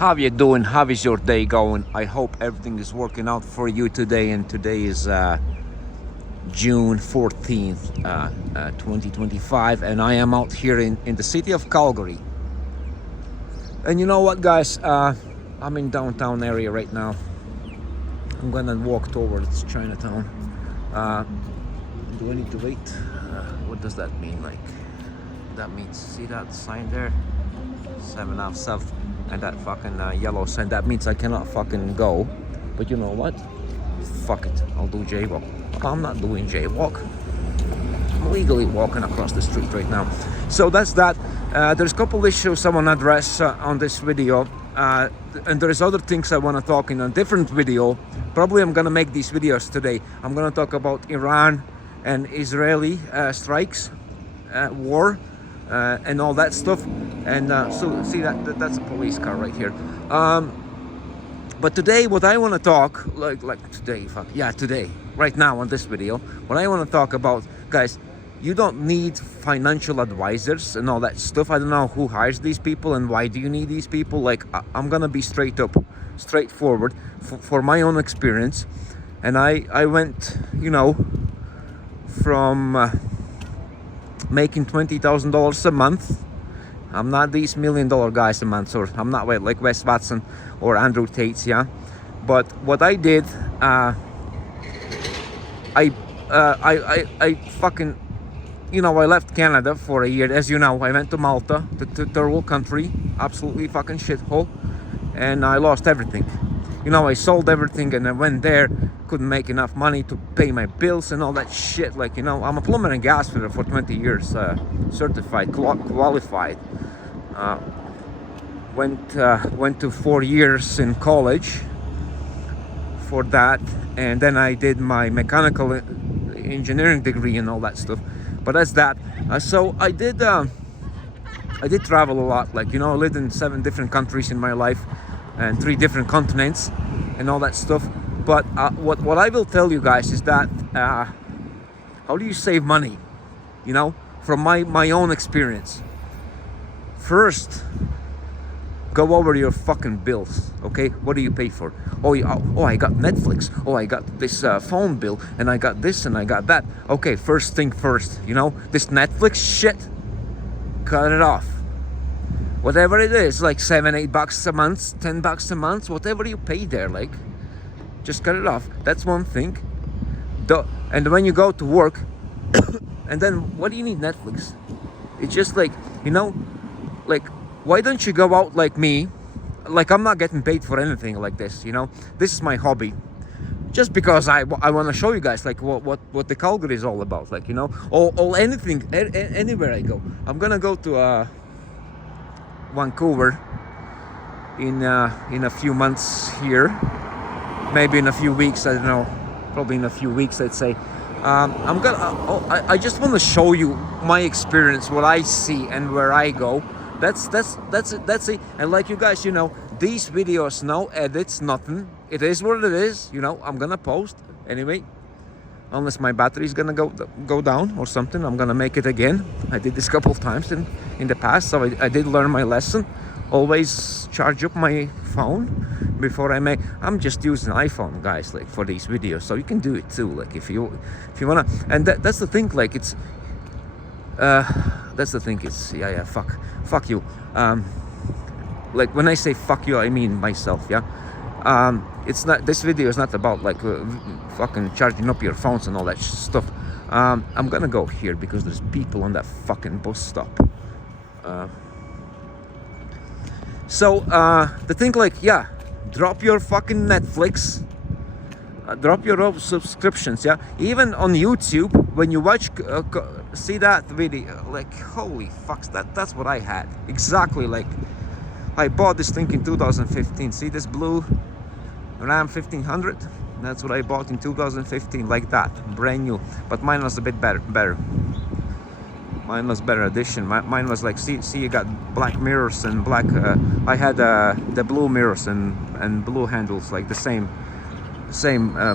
How you doing? How is your day going? I hope everything is working out for you today. And today is June 14th, 2025, and I am out here in the city of Calgary. And you know what, guys? I'm in downtown area right now. I'm gonna walk towards Chinatown. Do I need to wait? What does that mean? Like, that means, see that sign there? 7 South. And that fucking yellow sign, that means I cannot fucking go. But you know what? Fuck it, I'll do jaywalk. I'm not doing jaywalk. I'm legally walking across the street right now. So that's that. There's a couple issues I want to address on this video. And there's other things I want to talk in a different video. Probably I'm gonna make these videos today. I'm gonna talk about Iran and Israeli strikes, war. And all that stuff, and so see that's a police car right here. But today, what I want to talk, today, right now on this video, what I want to talk about, guys, you don't need financial advisors and all that stuff. I don't know who hires these people and why do you need these people. Like, I'm gonna be straightforward for my own experience, and I went, from making $20,000 a month. I'm not these $1 million guys a month, or I'm not like Wes Watson or Andrew Tate, yeah. But what I did, I fucking, I left Canada for a year. As you know, I went to Malta, the third country, absolutely fucking shithole, and I lost everything. I sold everything and I went there, couldn't make enough money to pay my bills and all that shit. Like, I'm a plumber and gas fitter for 20 years, certified, qualified. Went to 4 years in college for that, and then I did my mechanical engineering degree and all that stuff. But that's that. So I did travel a lot. Like, I lived in 7 different countries in my life, and 3 different continents and all that stuff. But what I will tell you guys is that how do you save money, from my own experience. First, go over your fucking bills, okay? What do you pay for? Oh, I got Netflix. Oh, I got this phone bill, and I got this and I got that. Okay, first thing first, this Netflix shit, cut it off. Whatever it is, like $7-8 a month, $10 a month, whatever you pay there, like, just cut it off. That's one thing. And when you go to work, and then what do you need Netflix? It's just like, like, why don't you go out like me? Like, I'm not getting paid for anything like this, This is my hobby. Just because I want to show you guys, like, what the Calgary is all about, like, or anything, anywhere I go. I'm gonna go to Vancouver in a few months here, maybe in a few weeks, I don't know, probably in a few weeks, I'd say. I just want to show you my experience, what I see and where I go. That's it. And like you guys, these videos, no edits, nothing. It is what it is. I'm gonna post anyway, unless my battery is gonna go down or something. I'm gonna make it again. I did this a couple of times in the past, so I did learn my lesson. Always charge up my phone before I make. I'm just using iPhone, guys, like, for these videos, so you can do it too, like, if you wanna. And that's the thing, like, it's that's the thing, it's fuck you. Like, when I say fuck you, I mean myself, yeah. It's not, this video is not about, like, fucking charging up your phones and all that stuff. I'm gonna go here because there's people on that fucking bus stop. So the thing, like, yeah, drop your fucking Netflix, drop your own subscriptions, yeah. Even on YouTube, when you watch, see that video, like, holy fucks, that's what I had exactly. Like, I bought this thing in 2015. See this blue Ram 1500? That's what I bought in 2015, like that, brand new. But mine was a bit better. Mine was better edition. Mine was like, see, you got black mirrors and black. I had the blue mirrors and blue handles, like the same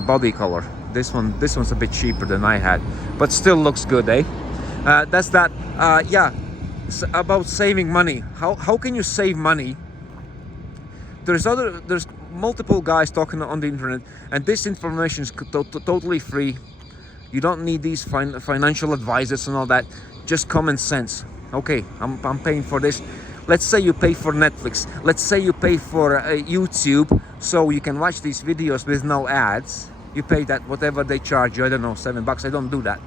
body color. This one's a bit cheaper than I had, but still looks good, eh? That's that. Yeah, about saving money. How can you save money there's multiple guys talking on the internet, and this information is totally free. You don't need these financial advisors and all that. Just common sense. Okay, I'm paying for this. Let's say you pay for Netflix. Let's say you pay for YouTube, so you can watch these videos with no ads. You pay that whatever they charge you. I don't know, $7. I don't do that.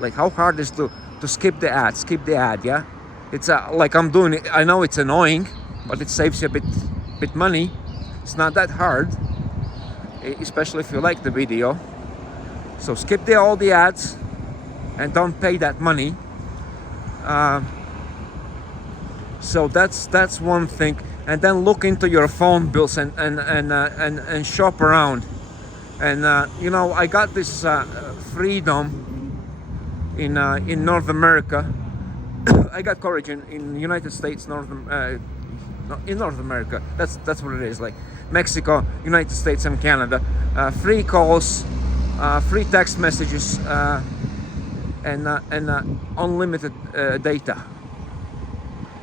Like, how hard is to skip the ad? Skip the ad, yeah. It's like I'm doing it. I know it's annoying, but it saves you a bit money. It's not that hard, especially if you like the video. So skip all the ads and don't pay that money. So that's one thing. And then look into your phone bills and shop around. And you know, I got this Freedom in North America. I got coverage in United States, in North America. That's what it is. Like Mexico, United States, and Canada. Free calls, free text messages, and unlimited data.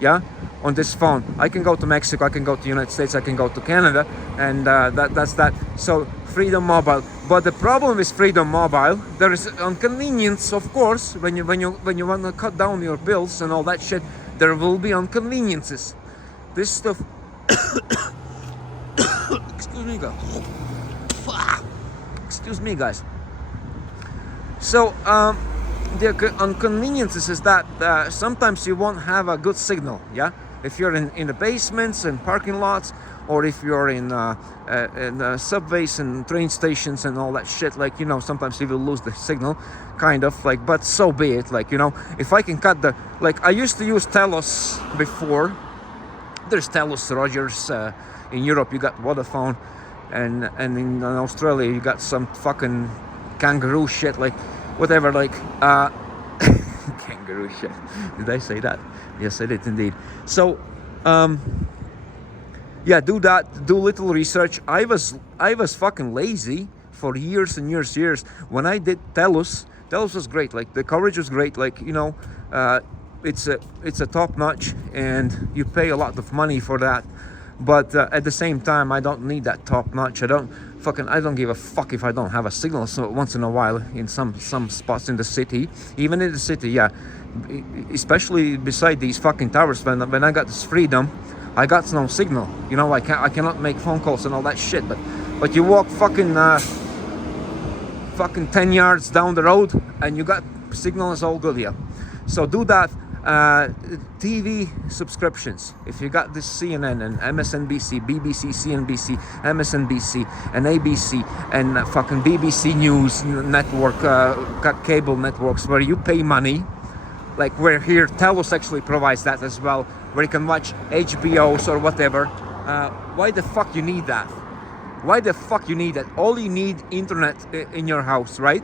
Yeah, on this phone. I can go to Mexico, I can go to United States, I can go to Canada, and that's that. So Freedom Mobile. But the problem with Freedom Mobile, there is inconvenience, of course. When you want to cut down your bills and all that shit, there will be inconveniences. This stuff. Excuse me, guys. Excuse me, guys. So the inconveniences is that sometimes you won't have a good signal. Yeah, if you're in the basements and parking lots, or if you're in subways and train stations and all that shit, like, you know, sometimes you will lose the signal, kind of, like, but so be it. Like, you know, if I can cut like, I used to use Telos before. There's Telos, Rogers. In Europe you got Vodafone, and in Australia you got some fucking kangaroo shit, like whatever, like kangaroo shit. Did I say that? Yes, I did indeed. So yeah, do that, do little research. I was fucking lazy for years and years. When I did Telos was great. Like, the coverage was great. Like, you know, it's a top notch, and you pay a lot of money for that. But at the same time, I don't need that top notch. I don't give a fuck if I don't have a signal. So once in a while, in some spots in the city, even in the city, yeah, especially beside these fucking towers. When I got this Freedom, I got no signal. You know, I cannot make phone calls and all that shit. But you walk fucking 10 yards down the road, and you got signal. Is all good, yeah. So do that. TV subscriptions. If you got this CNN and MSNBC, BBC, CNBC, MSNBC, and ABC, and fucking BBC News network, cable networks where you pay money, like where here Telos actually provides that as well, where you can watch HBOs or whatever. Why the fuck you need that? Why the fuck you need that? All you need internet in your house, right?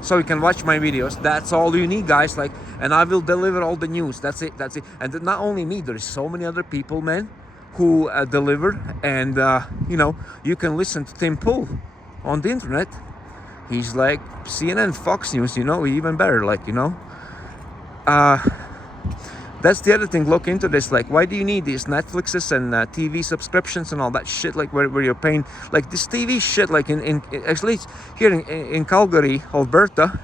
So you can watch my videos. That's all you need, guys. Like, and I will deliver all the news. That's it. And not only me, there's so many other people, man, who deliver. And you know, you can listen to Tim Pool on the internet. He's like CNN, Fox News, you know, even better. Like, you know, that's the other thing. Look into this. Like, why do you need these Netflixes and TV subscriptions and all that shit? Like, where you're paying, like, this TV shit, like in actually here in Calgary, Alberta,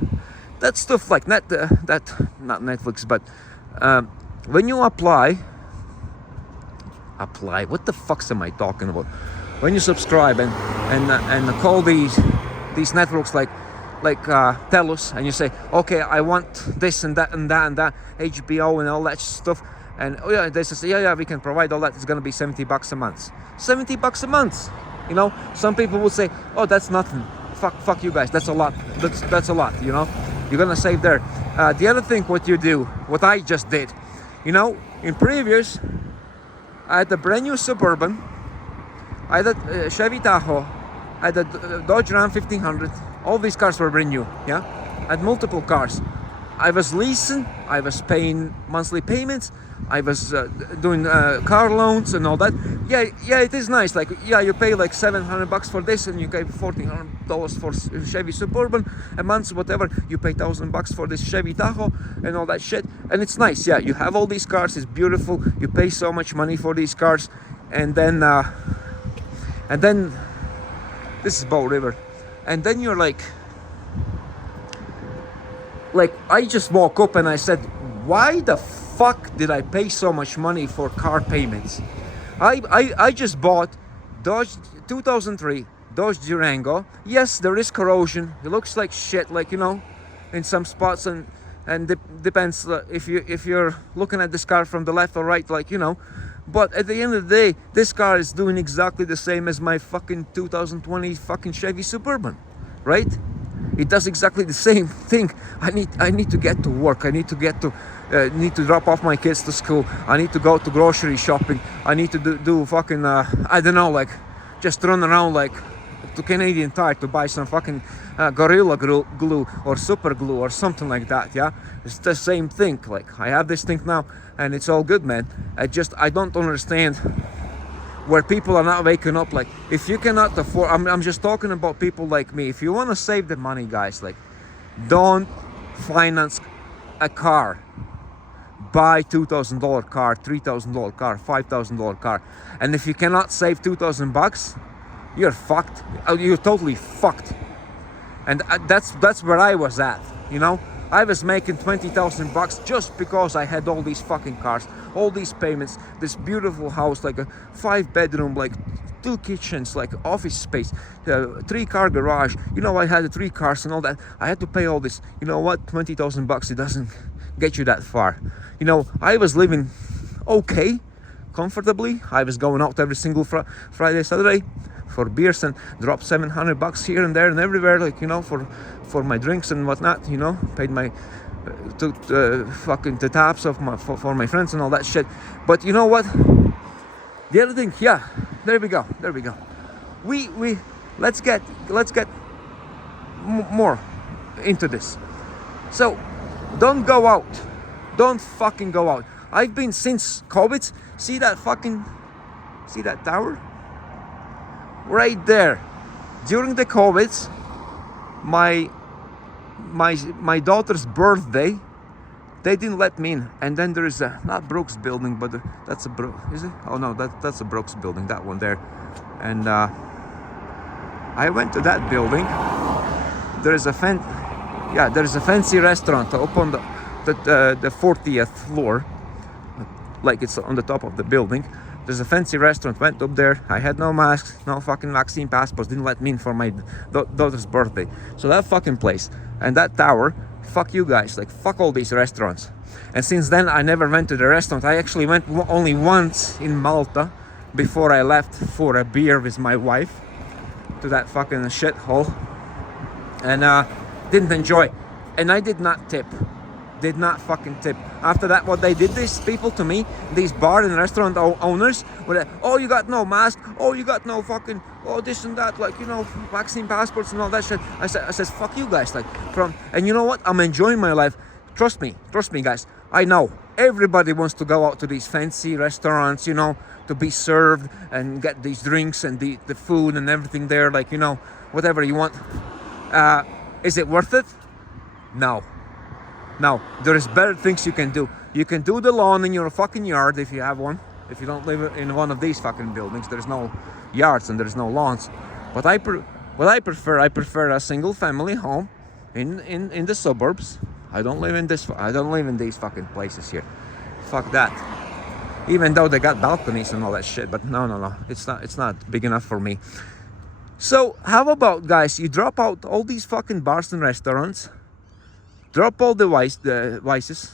that stuff, like, not Netflix, but when you apply, what the fuck am I talking about? When you subscribe and call these networks, like Telos, and you say, okay, I want this and that and that and that, HBO and all that stuff, and oh yeah, they say, yeah, we can provide all that. It's gonna be $70 a month. $70 a month. You know, some people would say, oh, that's nothing. Fuck you guys. That's a lot. That's a lot. You know, you're gonna save there. The other thing, what I just did, you know, in previous, I had a brand new Suburban, I had a Chevy Tahoe, I had a Dodge Ram 1500. All these cars were brand new, yeah? I had multiple cars. I was leasing, I was paying monthly payments, I was doing car loans and all that. Yeah, it is nice. Like, yeah, you pay like $700 for this, and you pay $1,400 for Chevy Suburban a month, whatever. You pay $1,000 for this Chevy Tahoe and all that shit, and it's nice. Yeah, you have all these cars, it's beautiful. You pay so much money for these cars, and then And then this is Bow River, and then you're like I just woke up and I said, why the fuck did I pay so much money for car payments? I just bought Dodge 2003 Dodge Durango. Yes, there is corrosion. It looks like shit, like, you know, in some spots, and depends if you're looking at this car from the left or right, like, you know. But at the end of the day, this car is doing exactly the same as my fucking 2020 fucking Chevy Suburban, right? It does exactly the same thing. I need to get to work. I need to get to need to drop off my kids to school. I need to go to grocery shopping. I need to do fucking I don't know, like just run around like to Canadian Tire to buy some fucking Gorilla glue or super glue or something like that. Yeah, it's the same thing. Like, I have this thing now and it's all good, man. I don't understand where people are not waking up. Like, if you cannot afford, I'm just talking about people like me. If you want to save the money, guys, like, don't finance a car. Buy $2,000 car, $3,000 car, $5,000 car. And if you cannot save $2,000, you're fucked. You're totally fucked. And that's where I was at, you know. I was making $20,000 just because I had all these fucking cars, all these payments, this beautiful house, like a 5-bedroom, like 2 kitchens, like office space, 3-car garage. You know, I had 3 cars and all that. I had to pay all this. You know what? $20,000, it doesn't get you that far. You know, I was living okay, comfortably. I was going out every single Friday, Saturday for beers and drop $700 here and there and everywhere, like, you know, for my drinks and whatnot, you know, paid my fucking the tabs of for my friends and all that shit. But you know what? The other thing, yeah, there we go. We let's get more into this. So don't go out. Don't fucking go out. I've been since COVID. See that tower? Right there. During the COVID, my daughter's birthday, they didn't let me in. And then there is a, not Brooks building, but that's a is it? Oh no, that's a Brooks building, that one there. And I went to that building. There is a fancy restaurant up on the 40th floor, like it's on the top of the building. There's a fancy restaurant. Went up there. I had no mask, no fucking vaccine passports. Didn't let me in for my daughter's birthday. So that fucking place and that tower, fuck you guys. Like, fuck all these restaurants. And since then, I never went to the restaurant. I actually went only once in Malta before I left for a beer with my wife to that fucking shithole, and didn't enjoy. And I did not tip. Did not fucking tip. After that, what they did, these people to me, these bar and restaurant owners, were like, oh, you got no mask, oh, you got no fucking, oh, this and that, like, you know, vaccine passports and all that shit. I said, fuck you guys, like, and you know what? I'm enjoying my life. Trust me, guys. I know everybody wants to go out to these fancy restaurants, you know, to be served and get these drinks and the food and everything there, like, you know, whatever you want. Is it worth it? No. Now, there is better things you can do. You can do the lawn in your fucking yard if you have one. If you don't live in one of these fucking buildings, there's no yards and there's no lawns. But I prefer a single family home in the suburbs. I don't live in these fucking places here. Fuck that. Even though they got balconies and all that shit, but no. It's not big enough for me. So how about, guys, you drop out all these fucking bars and restaurants. Drop all the vices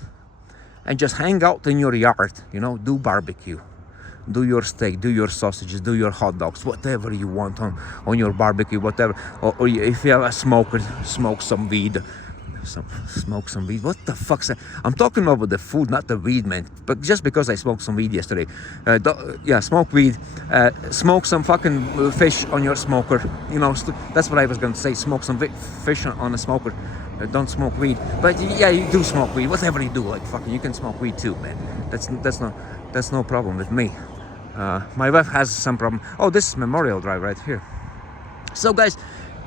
and just hang out in your yard, you know, do barbecue, do your steak, do your sausages, do your hot dogs, whatever you want on your barbecue, whatever. Or if you have a smoker, smoke some weed. Smoke some weed. What the fuck's that? I'm talking about the food, not the weed, man. But just because I smoked some weed yesterday, smoke weed. Smoke some fucking fish on your smoker. You know, that's what I was gonna say. Smoke some fish on a smoker. Don't smoke weed. But yeah, you do smoke weed. Whatever you do, like, fucking, you can smoke weed too, man. That's no problem with me. My wife has some problem. Oh, this is Memorial Drive right here. So, guys,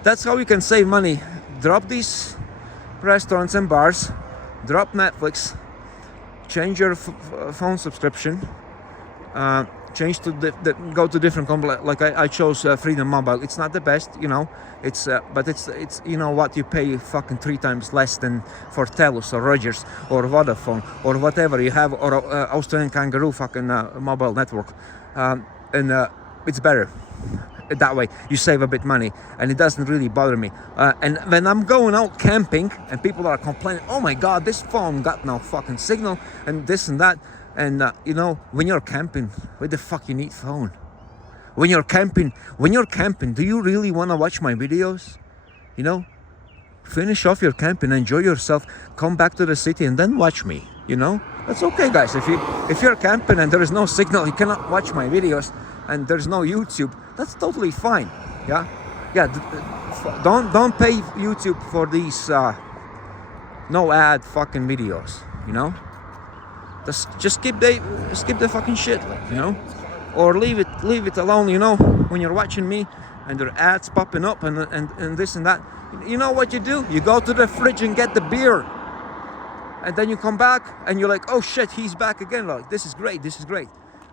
that's how you can save money. Drop these restaurants and bars, drop Netflix, change your phone subscription, change to go to different company. Like I chose Freedom Mobile. It's not the best, you know. It's but it's you know what, you pay fucking 3 times less than for Telus or Rogers or Vodafone or whatever you have, or Australian Kangaroo fucking mobile network, and it's better. That way you save a bit money and it doesn't really bother me. And when I'm going out camping and people are complaining, oh my god, this phone got no fucking signal and this and that, and you know, when you're camping, why the fuck you need phone? When you're camping, do you really want to watch my videos? You know, finish off your camping, enjoy yourself, come back to the city and then watch me, you know. That's okay, guys. If you're camping and there is no signal, you cannot watch my videos, and there's no YouTube, that's totally fine. Yeah, don't pay YouTube for these no ad fucking videos, you know. Just skip the fucking shit, you know, or leave it alone, you know. When you're watching me and there are ads popping up and this and that, you know what you do? You go to the fridge and get the beer, and then you come back and you're like, oh shit, he's back again. Like, this is great,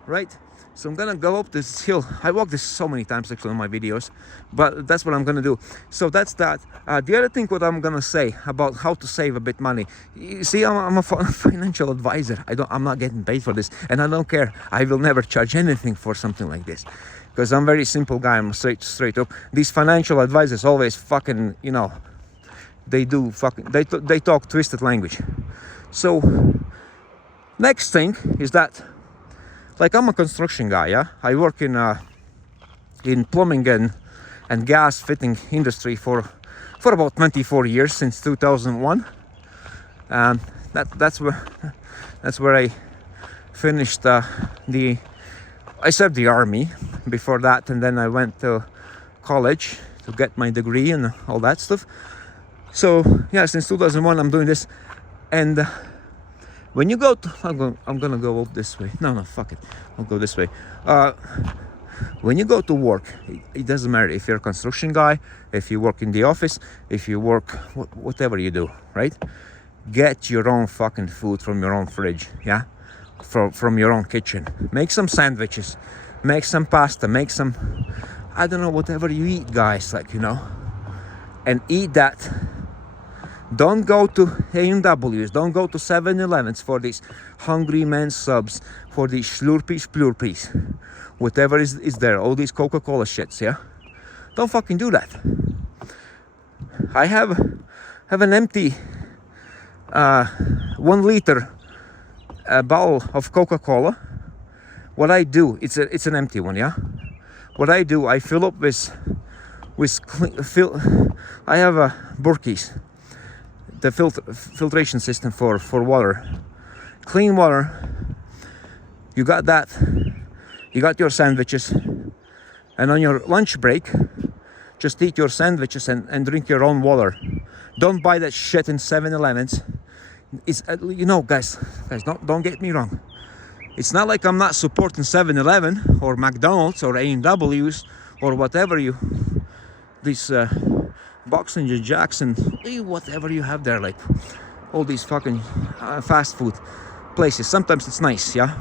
right? So I'm gonna go up this hill. I walk this so many times actually in my videos, but that's what I'm gonna do. So that's that. The other thing what I'm gonna say about how to save a bit money. You see, I'm a financial advisor. I'm not getting paid for this, and I don't care. I will never charge anything for something like this, because I'm a very simple guy. I'm straight up. These financial advisors always fucking, you know, they talk twisted language. So next thing is that, like, I'm a construction guy, yeah. I work in plumbing and gas fitting industry for about 24 years, since 2001, and that's where I finished I served the army before that, and then I went to college to get my degree and all that stuff. So yeah, since 2001 I'm doing this, and when you go to, I'm gonna go up this way. No, fuck it. I'll go this way. When you go to work, it doesn't matter if you're a construction guy, if you work in the office, if you work, whatever you do, right? Get your own fucking food from your own fridge, yeah? From your own kitchen. Make some sandwiches, make some pasta, make some, I don't know, whatever you eat, guys, like, you know, and eat that. Don't go to A&W's, don't go to 7-Elevens for these hungry man subs, for these slurpees, whatever is there, all these Coca-Cola shits, yeah? Don't fucking do that. I have an empty 1 liter bottle of Coca-Cola. What I do, it's an empty one, yeah? What I do, I fill up with I have Burkies, the filtration system for water, clean water. You got that, you got your sandwiches, and on your lunch break just eat your sandwiches and drink your own water. Don't buy that shit in 7-Elevens. It's, you know, guys, don't get me wrong, it's not like I'm not supporting 7-Eleven or McDonald's or A&W's or whatever these Boxing Jacks and whatever you have there, like all these fucking fast food places. Sometimes it's nice, yeah,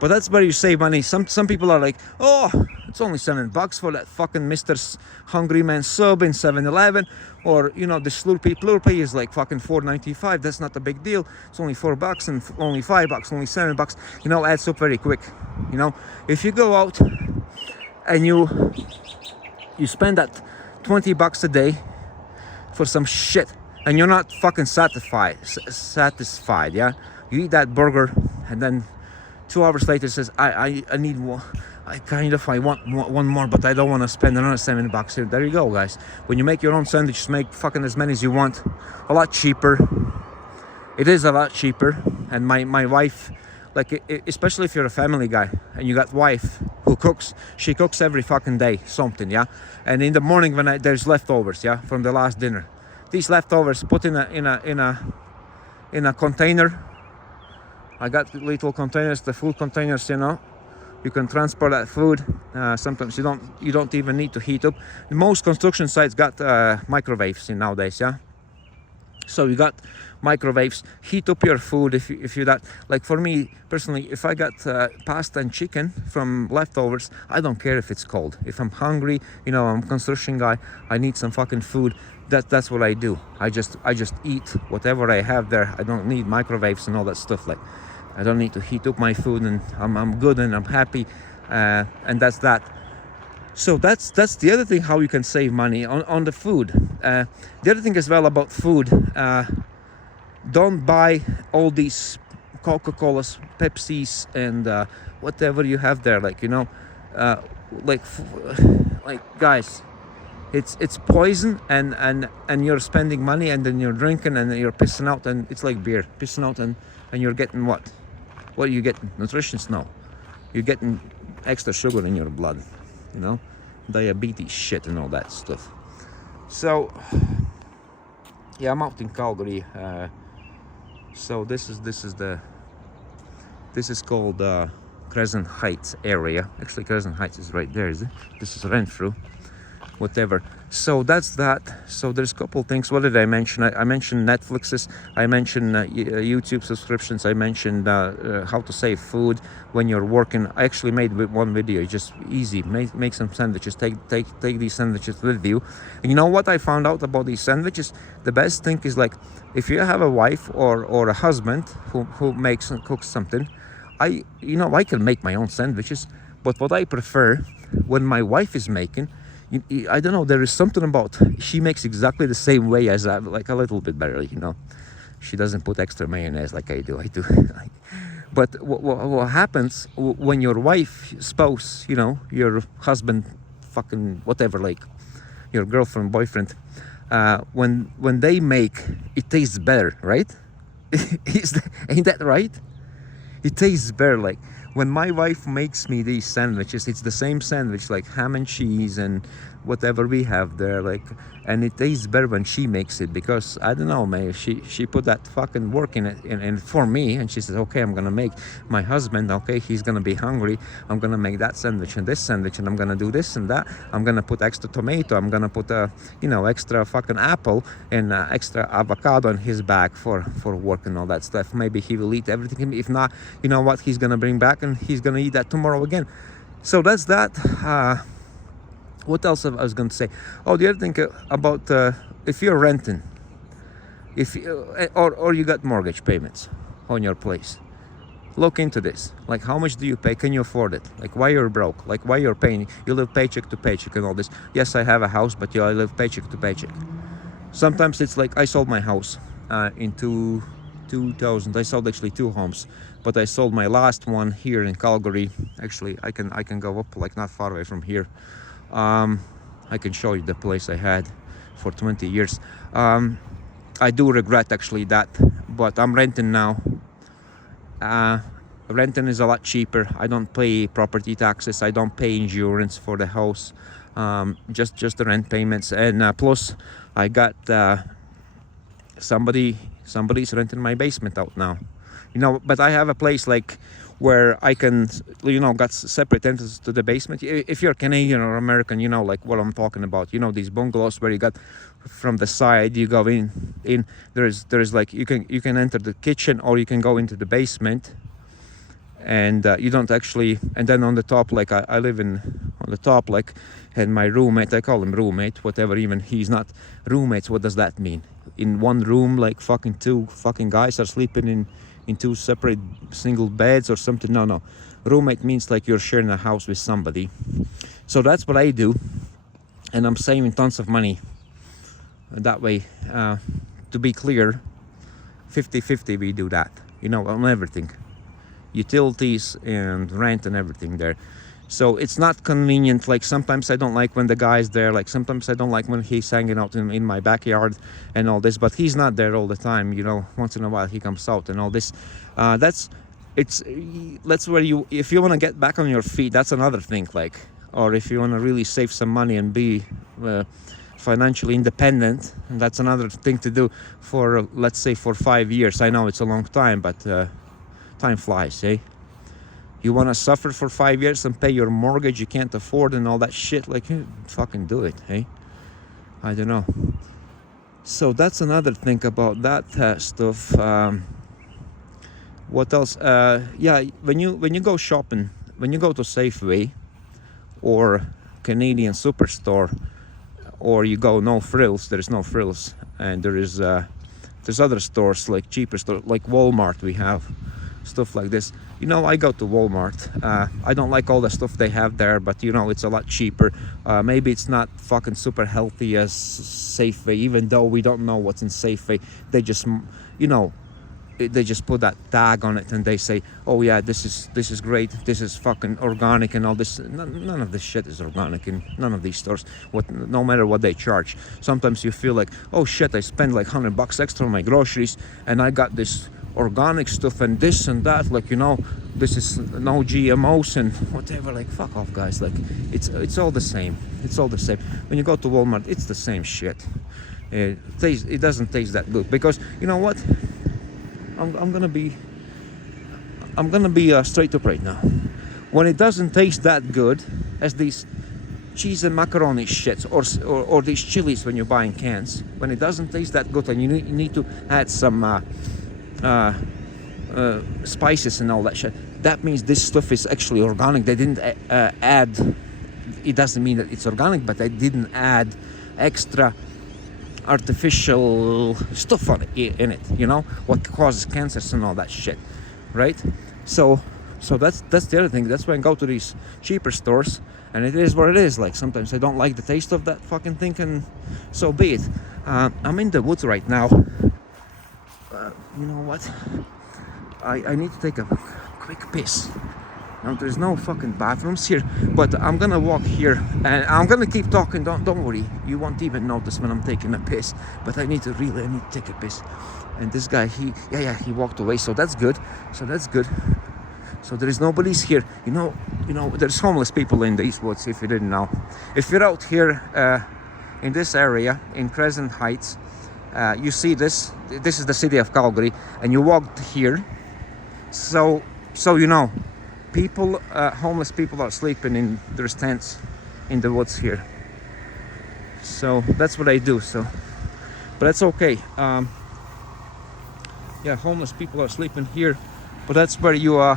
but that's where you save money. Some people are like, oh, it's only $7 for that fucking Mr. Hungry Man sub in 7-Eleven, or you know, the Slurpee is like fucking $4.95. That's not a big deal. It's only $4 and only $5, only $7. You know, adds up very quick. You know, if you go out and you spend that $20 a day for some shit and you're not fucking satisfied, yeah, you eat that burger and then 2 hours later says, I need more, I want one more, but I don't want to spend another $7 here. There you go, guys. When you make your own sandwiches, make fucking as many as you want. A lot cheaper. It is a lot cheaper. And my wife, like, especially if you're a family guy and you got wife who cooks, she cooks every fucking day something, yeah. And in the morning when there's leftovers, yeah, from the last dinner, these leftovers put in a container. I got little containers, the food containers, you know. You can transport that food. Sometimes you don't even need to heat up. Most construction sites got microwaves in nowadays, yeah. So you got microwaves, heat up your food if you that. Like for me personally, if I got pasta and chicken from leftovers, I don't care if it's cold. If I'm hungry, I'm a construction guy, I need some fucking food. That's what I do. I just eat whatever I have there. I don't need microwaves and all that stuff. Like I don't need to heat up my food, and I'm good and I'm happy, and that's that. So that's the other thing, how you can save money on the food. The other thing as well about food, don't buy all these Coca-Colas, Pepsis, and whatever you have there. Like like guys, it's poison, and you're spending money, and then you're drinking, and then you're pissing out, and it's like beer, pissing out, and you're getting what? What are you getting? Nutrition's no. You're getting extra sugar in your blood, diabetes shit and all that stuff. So yeah, I'm out in Calgary. So this is called Crescent Heights area. Actually, Crescent Heights is right there, is it? This is Renfrew, whatever. So that's that. So there's a couple things. What did I mention? I mentioned Netflixes. I mentioned YouTube subscriptions. I mentioned how to save food when you're working. I actually made one video, just easy. Make some sandwiches. Take these sandwiches with you. And you know what I found out about these sandwiches? The best thing is, like, if you have a wife or a husband who makes and cooks something, I can make my own sandwiches. But what I prefer, when my wife is making, I don't know, there is something about, she makes exactly the same way as I, like a little bit better, She doesn't put extra mayonnaise like I do. But what happens when your wife, spouse, your husband, fucking whatever, like your girlfriend, boyfriend, when they make, it tastes better, right? Ain't that right? It tastes better. Like when my wife makes me these sandwiches, it's the same sandwich, like ham and cheese and whatever we have there, like, and it tastes better when she makes it, because I don't know, man, she put that fucking work in it, and for me, and she says, okay, I'm gonna make my husband, okay, he's gonna be hungry, I'm gonna make that sandwich and this sandwich, and I'm gonna do this and that, I'm gonna put extra tomato, I'm gonna put extra fucking apple and extra avocado in his bag for work and all that stuff. Maybe he will eat everything. If not, you know what, he's gonna bring back and he's gonna eat that tomorrow again. So that's that. What else I was going to say? Oh, the other thing about if you're renting, or you got mortgage payments on your place, look into this. Like, how much do you pay? Can you afford it? Like, why you're broke? Like, why you're paying? You live paycheck to paycheck and all this. Yes, I have a house, but I live paycheck to paycheck. Sometimes it's like, I sold my house in 2000. I sold actually 2 homes, but I sold my last one here in Calgary. Actually, I can go up, like, not far away from here. I can show you the place I had for 20 years. I do regret actually that, but I'm renting now. Renting is a lot cheaper. I don't pay property taxes, I don't pay insurance for the house, just the rent payments, and plus I got somebody's renting my basement out now, but I have a place like where I can, got separate entrances to the basement. If you're Canadian or American, like what I'm talking about. These bungalows where you got from the side, you go in. There's like, you can enter the kitchen, or you can go into the basement, and you don't actually. And then on the top, like I live on the top, like, and my roommate, I call him roommate, whatever. Even he's not roommates. What does that mean? In one room, like fucking 2 fucking guys are sleeping in 2 separate single beds or something. No, roommate means like you're sharing a house with somebody. So that's what I do, and I'm saving tons of money that way. To be clear, 50-50 we do that, on everything, utilities and rent and everything there. So it's not convenient. Like, sometimes I don't like when the guy's there, like sometimes I don't like when he's hanging out in my backyard and all this, but he's not there all the time. Once in a while he comes out and all this. That's where if you want to get back on your feet, that's another thing. Like, or if you want to really save some money and be financially independent, that's another thing to do for, let's say, for 5 years. I know it's a long time, but time flies, eh? You want to suffer for 5 years and pay your mortgage you can't afford and all that shit, like, fucking do it, hey? I don't know. So that's another thing about that stuff. What else? Yeah, when you go shopping, when you go to Safeway or Canadian Superstore, or you go No Frills, there is No Frills, and there's other stores like cheaper stores like Walmart. We have stuff like this. You know, I go to Walmart. I don't like all the stuff they have there, but you know, it's a lot cheaper. Maybe it's not fucking super healthy as Safeway, even though we don't know what's in Safeway. They just, you know, they just put that tag on it and they say, oh yeah, this is great, this is fucking organic and all this. None of this shit is organic in none of these stores, no matter what they charge. Sometimes you feel like, oh shit, I spent like $100 extra on my groceries and I got this organic stuff and this and that, like, you know, this is no GMOs and whatever. Like, fuck off, guys. Like, it's all the same. It's all the same. When you go to Walmart, it's the same shit. It doesn't taste that good, because you know what, I'm gonna be straight up right now. When it doesn't taste that good as these cheese and macaroni shits, or these chilies when you're buying cans, when it doesn't taste that good and you need to add some spices and all that shit, that means this stuff is actually organic. They didn't add, it doesn't mean that it's organic, but they didn't add extra artificial stuff in it, you know, what causes cancers and all that shit, right? So that's the other thing. That's why I go to these cheaper stores, and it is what it is. Like, sometimes I don't like the taste of that fucking thing, and so be it. I'm in the woods right now. You know what, I need to take a quick piss. Now, there's no fucking bathrooms here, but I'm gonna walk here and I'm gonna keep talking. Don't worry, you won't even notice when I'm taking a piss. But I need to take a piss. And this guy, he walked away, so that's good. So there is nobody's here. You know, there's homeless people in these woods, if you didn't know. If you're out here in this area in Crescent Heights, you see this is the city of Calgary, and you walked here, so you know, people, homeless people are sleeping in their tents in the woods here. So that's what I do. So, but that's okay. Yeah, homeless people are sleeping here, but that's where you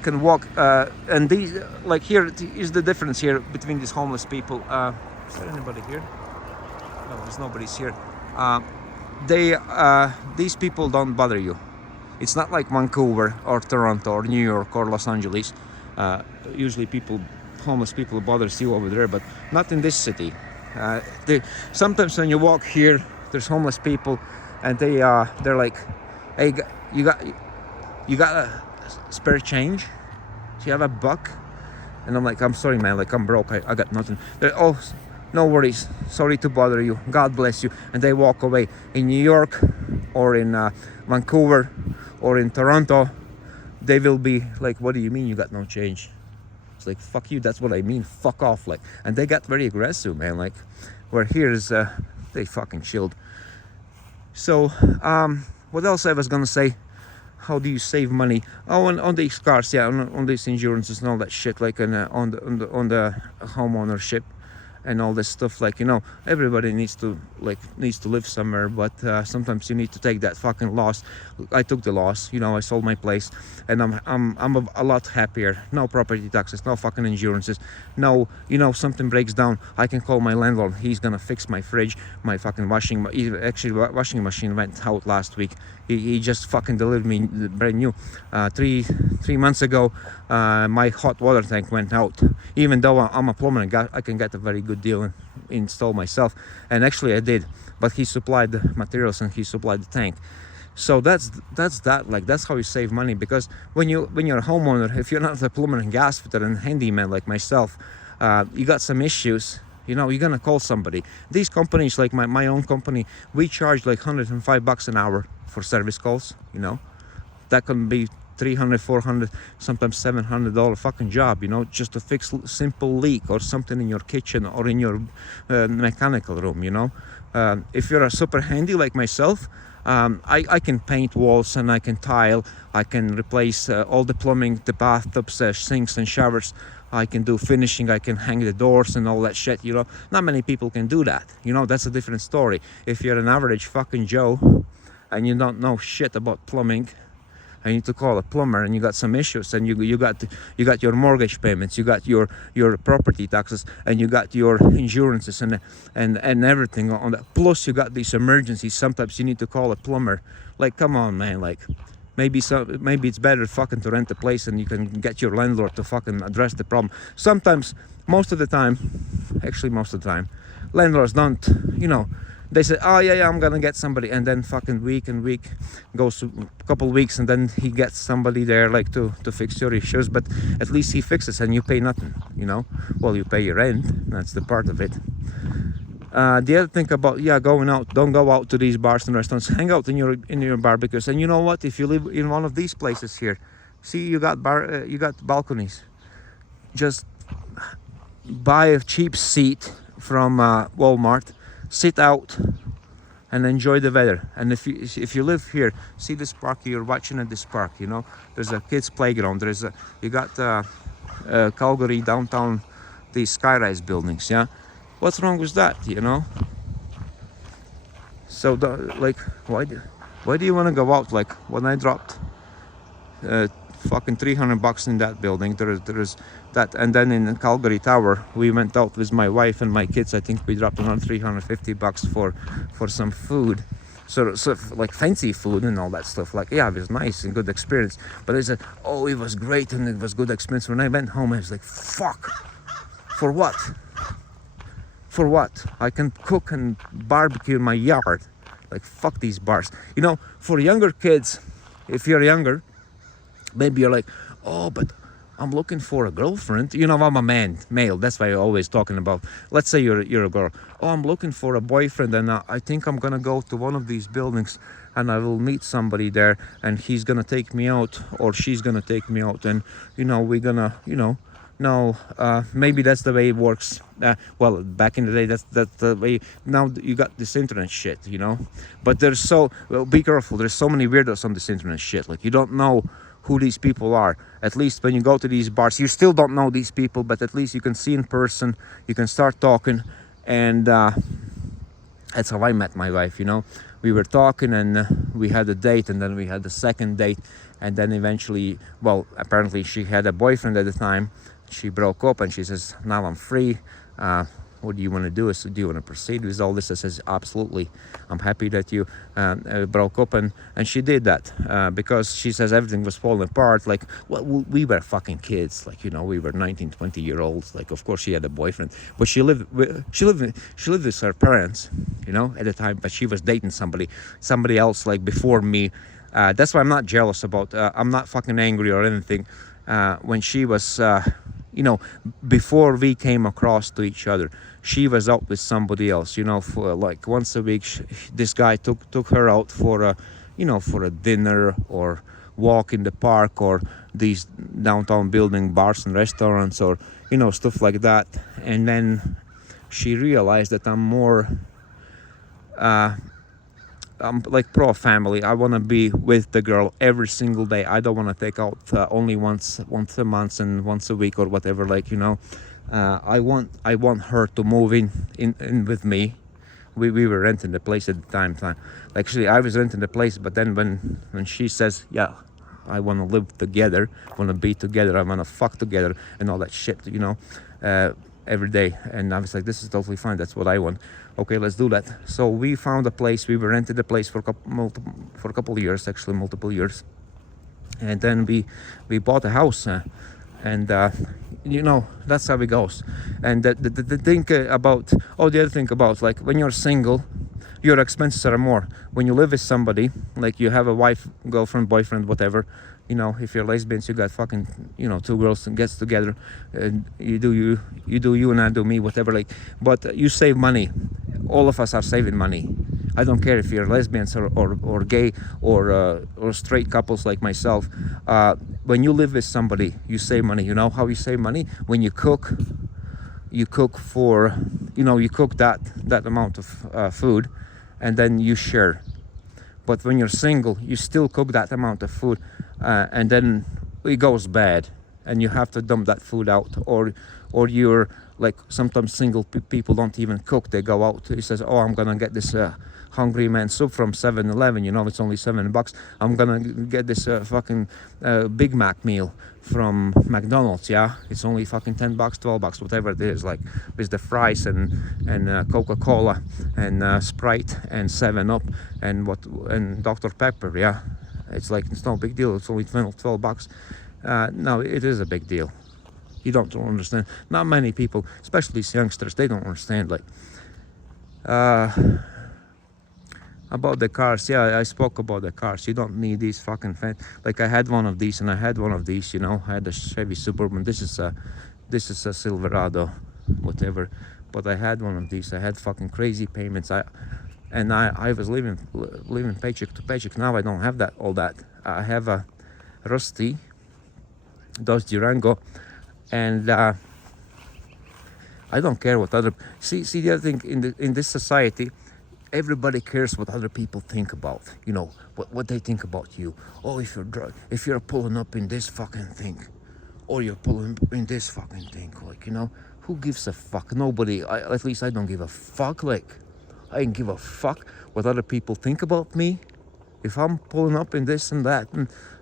can walk. And these, like, here is the difference here between these homeless people. Is there anybody here? No, there's nobody's here. These people don't bother you. It's not like Vancouver or Toronto or New York or Los Angeles. Usually homeless people bothers you over there, but not in this city. Sometimes when you walk here, there's homeless people, and they're like, hey, you got a spare change? Do you have a buck? And I'm like, I'm sorry, man, like, I'm broke, I got nothing. They're, oh, no worries, sorry to bother you, God bless you. And they walk away. In New York or in Vancouver or in Toronto, they will be like, what do you mean you got no change? It's like, fuck you, that's what I mean, fuck off. Like, and they got very aggressive, man. Like, where here is they fucking chilled. So what else I was gonna say? How do you save money? Oh, on these cars, yeah, on these insurances and all that shit, like on the home ownership and all this stuff. Like, you know, everybody needs to live somewhere, but sometimes you need to take that fucking loss. I took the loss, you know, I sold my place, and I'm a lot happier. No property taxes, no fucking insurances, no, you know, something breaks down, I can call my landlord, he's gonna fix my fridge, my fucking washing machine went out last week. He just fucking delivered me brand new. 3 months ago, my hot water tank went out. Even though I'm a plumber and I can get a very good deal and install myself, and actually I did. But he supplied the materials and he supplied the tank. So that's that. Like, that's how you save money. Because when you're a homeowner, if you're not a plumber and gas fitter and handyman like myself, you got some issues. You know, you're gonna call somebody. These companies, like my own company, we charge like $105 an hour for service calls. You know, that can be $300, $400, sometimes $700 fucking job, you know, just to fix simple leak or something in your kitchen or in your mechanical room, you know. If you're a super handy like myself, I can paint walls and I can tile. I can replace all the plumbing, the bathtubs, sinks and showers. I can do finishing. I can hang the doors and all that shit. You know, not many people can do that. You know, that's a different story. If you're an average fucking Joe and you don't know shit about plumbing, I need to call a plumber, and you got some issues, and you got your mortgage payments, you got your property taxes, and you got your insurances and everything on that. Plus you got these emergencies. Sometimes you need to call a plumber. Like, come on, man. Like, maybe it's better fucking to rent a place and you can get your landlord to fucking address the problem. Sometimes, most of the time, landlords don't, you know, they say, oh yeah, I'm gonna get somebody, and then fucking week goes a couple weeks, and then he gets somebody there like to fix your issues, but at least he fixes and you pay nothing, you know. Well, you pay your rent, that's the part of it. The other thing about going out, don't go out to these bars and restaurants. Hang out in your barbecues. And you know what, if you live in one of these places here, see, you got balconies, just buy a cheap seat from Walmart, sit out and enjoy the weather. And if you live here, see this park, you're watching at this park, you know, there's a kids playground, you got Calgary downtown, these skyrise buildings. Yeah, what's wrong with that, you know? So like, why do you want to go out? Like, when I dropped fucking $300 in that building, there is that, and then in Calgary Tower we went out with my wife and my kids. I think we dropped around $350 for some food, so like fancy food and all that stuff. Like, yeah, it was nice and good experience, but they said, oh, it was great and it was good experience. When I went home, I was like, fuck, for what? I can cook and barbecue in my yard. Like, fuck these bars, you know. For younger kids, if you're younger, maybe you're like, oh, but I'm looking for a girlfriend. You know, I'm a male. That's why I'm always talking about. Let's say you're a girl. Oh, I'm looking for a boyfriend, and I think I'm gonna go to one of these buildings, and I will meet somebody there, and he's gonna take me out, or she's gonna take me out, and you know, we're gonna, you know. No, maybe that's the way it works. Well, back in the day, that's the way. Now you got this internet shit, you know. But be careful. There's so many weirdos on this internet shit. Like, you don't know who these people are. At least when you go to these bars, you still don't know these people, but at least you can see in person, you can start talking, and that's how I met my wife, you know. We were talking, and we had a date, and then we had the second date, and then eventually, well, apparently she had a boyfriend at the time. She broke up, and she says, now I'm free. What do you want to do? So, do you want to proceed with all this? I says, absolutely. I'm happy that you broke up, and she did that because she says everything was falling apart. Like, well, we were fucking kids. Like, you know, we were 19, 20-year-olds. Like, of course she had a boyfriend, but she lived with her parents, you know, at the time. But she was dating somebody else, like, before me. That's why I'm not jealous about. I'm not fucking angry or anything. When she was, you know, before we came across to each other, she was out with somebody else, you know, for like once a week. This guy took her out for a dinner or walk in the park or these downtown building bars and restaurants, or, you know, stuff like that. And then she realized that I'm more I'm like pro family. I want to be with the girl every single day. I don't want to take out only once a month and once a week or whatever. Like, you know, I want her to move in with me. We were renting the place at the time. Actually, I was renting the place, but then when she says, yeah, I want to live together, want to be together, I want to fuck together and all that shit, you know, every day. And I was like, this is totally fine. That's what I want. Okay, let's do that. So we found a place. We rented the place for a couple of years, actually multiple years, and then we bought a house, and you know, that's how it goes. And the thing about the other thing about, like, when you're single, your expenses are more. When you live with somebody, like you have a wife, girlfriend, boyfriend, whatever, you know, if you're lesbians, you got fucking, you know, two girls and gets together, and you do you and I do me, whatever. Like, but you save money. All of us are saving money. I don't care if you're lesbians or gay or straight couples like myself. When you live with somebody, you save money. You know how you save money? When you cook for, you know, you cook that amount of food, and then you share. But when you're single, you still cook that amount of food, and then it goes bad, and you have to dump that food out, or you're like sometimes single people don't even cook. They go out. He says, "Oh, I'm gonna get this Hungry Man soup from 7-Eleven. You know, it's only $7. I'm gonna get this fucking Big Mac meal from McDonald's. Yeah, it's only fucking $10, $12, whatever it is. Like with the fries and Coca-Cola and Sprite and 7-Up and Dr. Pepper. Yeah, it's like it's no big deal. It's only $12. No, it is a big deal. You don't understand. Not many people, especially these youngsters, they don't understand. Like about the cars, yeah, I spoke about the cars. You don't need these fucking like I had one of these and I had one of these, you know. I had a Chevy Suburban. This is a Silverado, whatever. But I had one of these. I had fucking crazy payments. I was living paycheck to paycheck. Now I don't have all that. I have a rusty Dodge Durango, and I don't care what other see the other thing in this society. Everybody cares what other people think about, you know, what they think about you. Oh, if you're pulling up in this fucking thing, or you're pulling in this fucking thing, like, you know, who gives a fuck? Nobody. At least I don't give a fuck. Like, I don't give a fuck what other people think about me. If I'm pulling up in this and that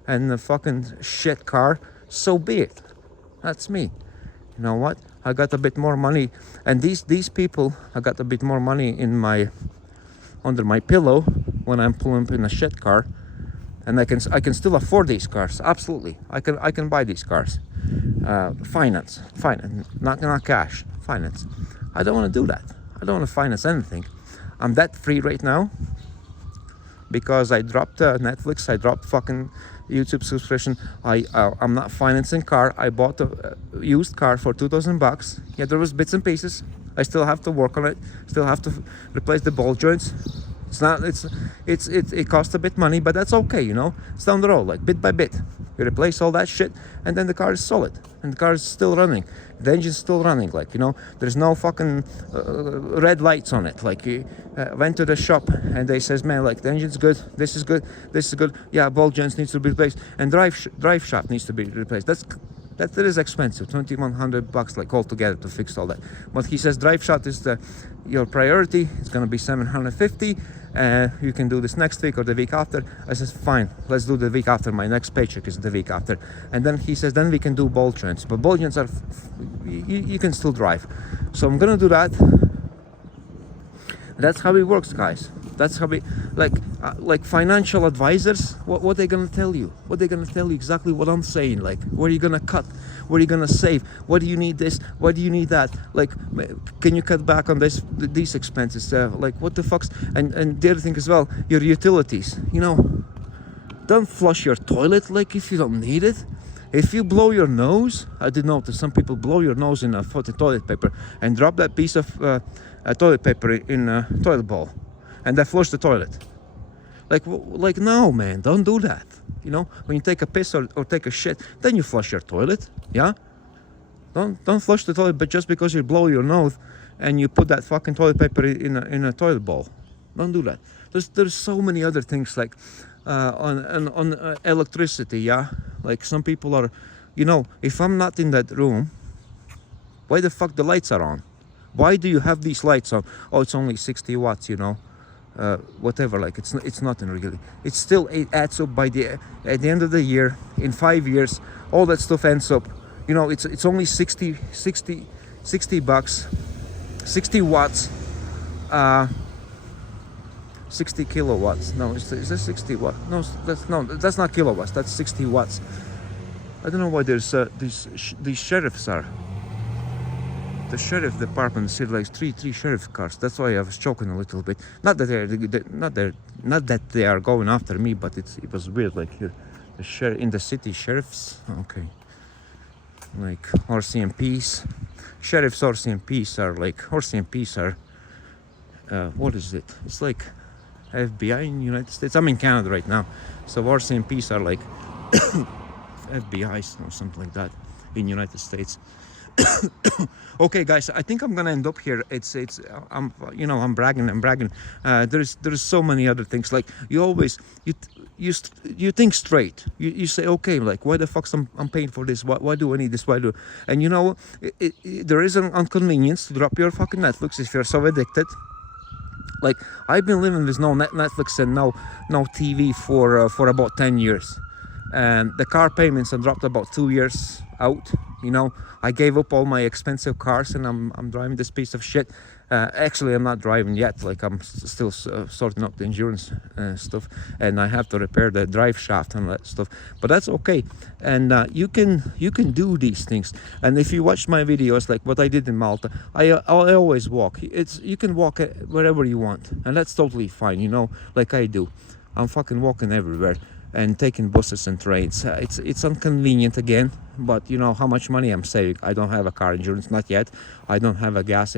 and a fucking shit car, so be it. That's me. You know what? I got a bit more money, and these people, I got a bit more money under my pillow when I'm pulling up in a shit car, and I can still afford these cars. Absolutely, I can buy these cars. Finance, not cash. Finance. I don't want to do that. I don't want to finance anything. I'm debt free right now because I dropped Netflix. I dropped fucking YouTube subscription. I'm not financing car. I bought a used car for $2,000. Yeah, there was bits and pieces. I still have to work on it. Still have to replace the ball joints. It costs a bit money, but that's okay, you know. It's down the road, like bit by bit. You replace all that shit, and then the car is solid, and the car is still running. The engine's still running, like, you know. There's no fucking red lights on it. Like, went to the shop, and they says, man, like, the engine's good. This is good. This is good. Yeah, ball joints needs to be replaced, and drive shaft needs to be replaced. That is expensive, $2,100, like, altogether to fix all that. But he says drive shaft is your priority. It's gonna be $750. You can do this next week or the week after. I says fine, let's do the week after. My next paycheck is the week after. And then he says then we can do ball joints. But ball joints are you can still drive. So I'm gonna do that. That's how it works, guys. That's how we like financial advisors. What they gonna tell you? What they gonna tell you exactly what I'm saying? Like, where are you gonna cut? Where are you gonna save? What do you need this? What do you need that? Like, can you cut back on these expenses? Like, what the fuck's and the other thing as well, your utilities. You know, don't flush your toilet like if you don't need it. If you blow your nose, I did notice some people blow your nose in a toilet paper and drop that piece of toilet paper in a toilet bowl, and they flush the toilet. Like no, man, don't do that. You know, when you take a piss or take a shit, then you flush your toilet. Yeah, don't flush the toilet, but just because you blow your nose and you put that fucking toilet paper in a toilet bowl, don't do that. There's so many other things like on electricity. Yeah, like some people are, you know, if I'm not in that room, why the fuck the lights are on? Why do you have these lights on? Oh, it's only 60 watts, you know. Whatever, like it's nothing really. It's still, it adds up at the end of the year. In 5 years, all that stuff ends up, you know, it's only 60 bucks, 60 watts, 60 kilowatts. No, is that 60 watts? No, that's not kilowatts. That's 60 watts. I don't know why there's these sheriffs are. The sheriff department said like three sheriff cars. That's why I was choking a little bit. Not that they are going after me, but it was weird. Like the sheriff in the city, sheriffs. Okay, like RCMPs, sheriffs. RCMPs are like what is it? It's like FBI in the United States. I'm in Canada right now, so RCMPs are like FBI's or something like that in the United States. Okay, guys, I think I'm gonna end up here. It's I'm bragging. There's so many other things. Like you always you think straight. You say, okay, like why the fuck I'm paying for this? Why do I need this? Why do? And you know, there is an inconvenience to drop your fucking Netflix if you're so addicted. Like I've been living with no Netflix and no TV for about 10 years, and the car payments have dropped about 2 years out. You know, I gave up all my expensive cars and I'm driving this piece of shit. Actually, I'm not driving yet. Like I'm still sorting out the endurance stuff, and I have to repair the drive shaft and that stuff. But that's okay. And you can do these things. And if you watch my videos, like what I did in Malta, I always walk. You can walk wherever you want, and that's totally fine. You know, like I do. I'm fucking walking everywhere and taking buses and trains. It's inconvenient again, but you know how much money I'm saving. I don't have a car insurance, not yet. I don't have a gas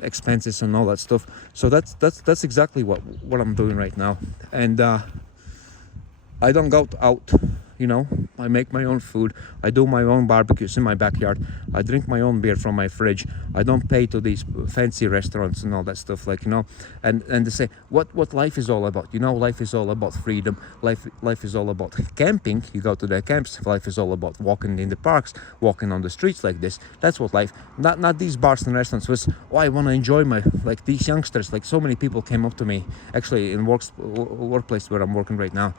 expenses and all that stuff. So that's exactly what I'm doing right now. And I don't go out. You know, I make my own food. I do my own barbecues in my backyard. I drink my own beer from my fridge. I don't pay to these fancy restaurants and all that stuff. Like, you know, and they say what life is all about. You know, life is all about freedom. Life is all about camping. You go to the camps. Life is all about walking in the parks, walking on the streets like this. That's what life. Not these bars and restaurants. Was I want to enjoy my, like these youngsters. Like so many people came up to me actually in workplace where I'm working right now.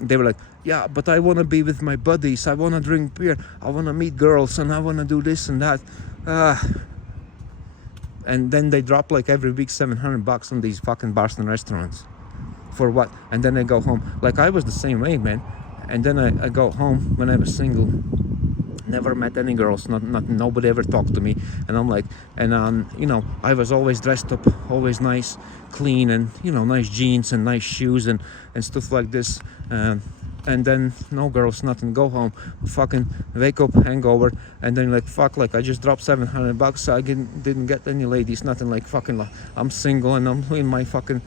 They were like, yeah, but I want to be with my buddies. I want to drink beer. I want to meet girls, and I want to do this and that. And then they drop like every week $700 on these fucking bars and restaurants. For what? And then they go home. Like I was the same way, man. And then I go home when I was single. Never met any girls. Nobody ever talked to me. And I'm like, and you know, I was always dressed up, always nice, clean, and you know, nice jeans and nice shoes and stuff like this. And then no girls, nothing. Go home, fucking wake up, hangover, and then like fuck, like I just dropped $700. I didn't get any ladies, nothing. Like fucking, like, I'm single and I'm in my fucking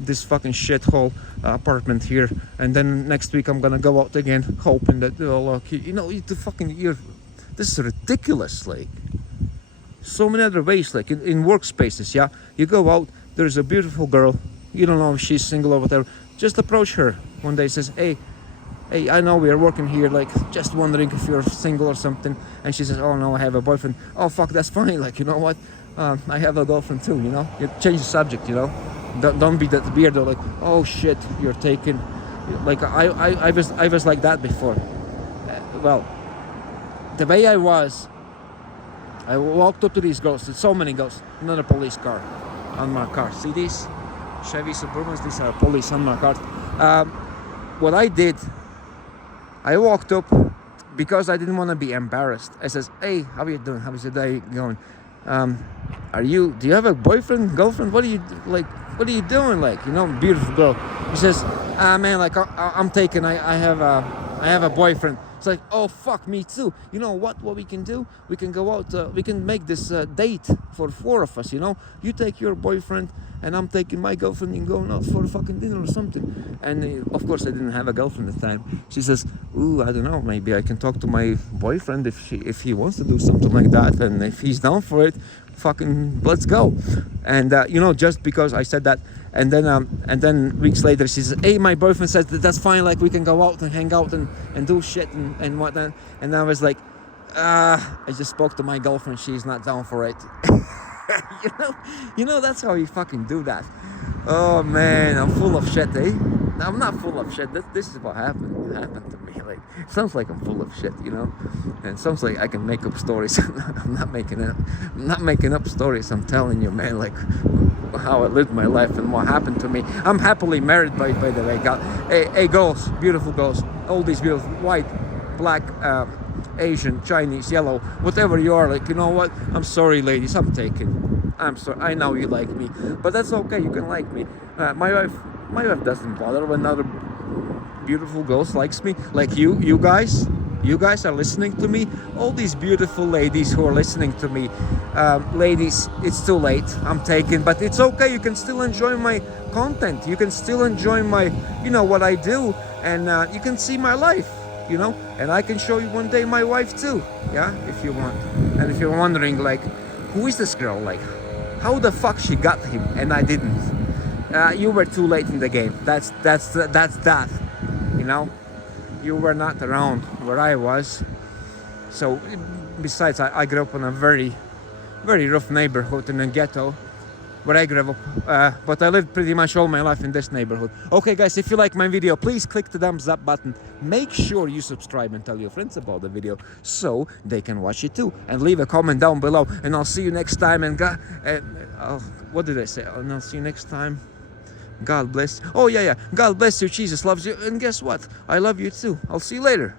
this fucking shithole apartment here. And then next week I'm gonna go out again, hoping that you know, this is ridiculous. Like so many other ways, like in workspaces. Yeah, you go out, there's a beautiful girl, you don't know if she's single or whatever. Just approach her one day, says, hey, I know we are working here, like, just wondering if you're single or something. And she says, oh, no, I have a boyfriend. Oh, fuck, that's fine. Like, you know what? I have a girlfriend too, you know? You change the subject, you know? Don't be that weirdo, like, oh, shit, you're taken. Like, I was like that before. Well, the way I walked up to these girls, there's so many girls, another police car on my car. See these? Chevy Suburbans, these are police on my car. What I did, I walked up because I didn't want to be embarrassed. I says, hey, how are you doing? How's your day going? Do you have a boyfriend, girlfriend? What are you doing? Like, you know, beautiful girl. He says, man, like I'm taken. I have a boyfriend. It's like, oh fuck, me too. You know what we can do? We can go out, we can make this date for 4 of us, you know? You take your boyfriend and I'm taking my girlfriend and going out for a fucking dinner or something. And of course I didn't have a girlfriend at the time. She says, ooh, I don't know, maybe I can talk to my boyfriend if he wants to do something like that, and if he's down for it, fucking let's go. And you know, just because I said that, and then weeks later she says, hey, my boyfriend says that's fine, like we can go out and hang out and do shit and whatnot. And I was like, I just spoke to my girlfriend, she's not down for it. you know that's how you fucking do that. Oh man, I'm full of shit, eh? I'm not full of shit. This is what happened to me. Like, sounds like I'm full of shit, you know. And it sounds like I can make up stories. I'm not making up stories. I'm telling you, man, like how I lived my life and what happened to me. I'm happily married, by the way. Hey, girls, beautiful girls, all these beautiful, white, black, Asian, Chinese, yellow, whatever you are. Like, you know what? I'm sorry, ladies. I'm taken. I'm sorry. I know you like me, but that's okay. You can like me. My wife doesn't bother when other beautiful girls likes me. Like you guys are listening to me. All these beautiful ladies who are listening to me, ladies, it's too late. I'm taken, but it's okay. You can still enjoy my content. You can still enjoy my, you know, what I do, and you can see my life. you know. And I can show you one day my wife too, yeah, if you want. And if you're wondering, like, who is this girl? Like, how the fuck she got him and I didn't? You were too late in the game. That's that. You know, you were not around where I was. So, besides, I grew up in a very, very rough neighborhood in a ghetto where I grew up, but I lived pretty much all my life in this neighborhood. Okay guys, if you like my video, please click the thumbs up button. Make sure you subscribe and tell your friends about the video so they can watch it too. And leave a comment down below, and I'll see you next time. And what did I say? And I'll see you next time. God bless. Oh yeah, God bless you. Jesus loves you. And guess what? I love you too. I'll see you later.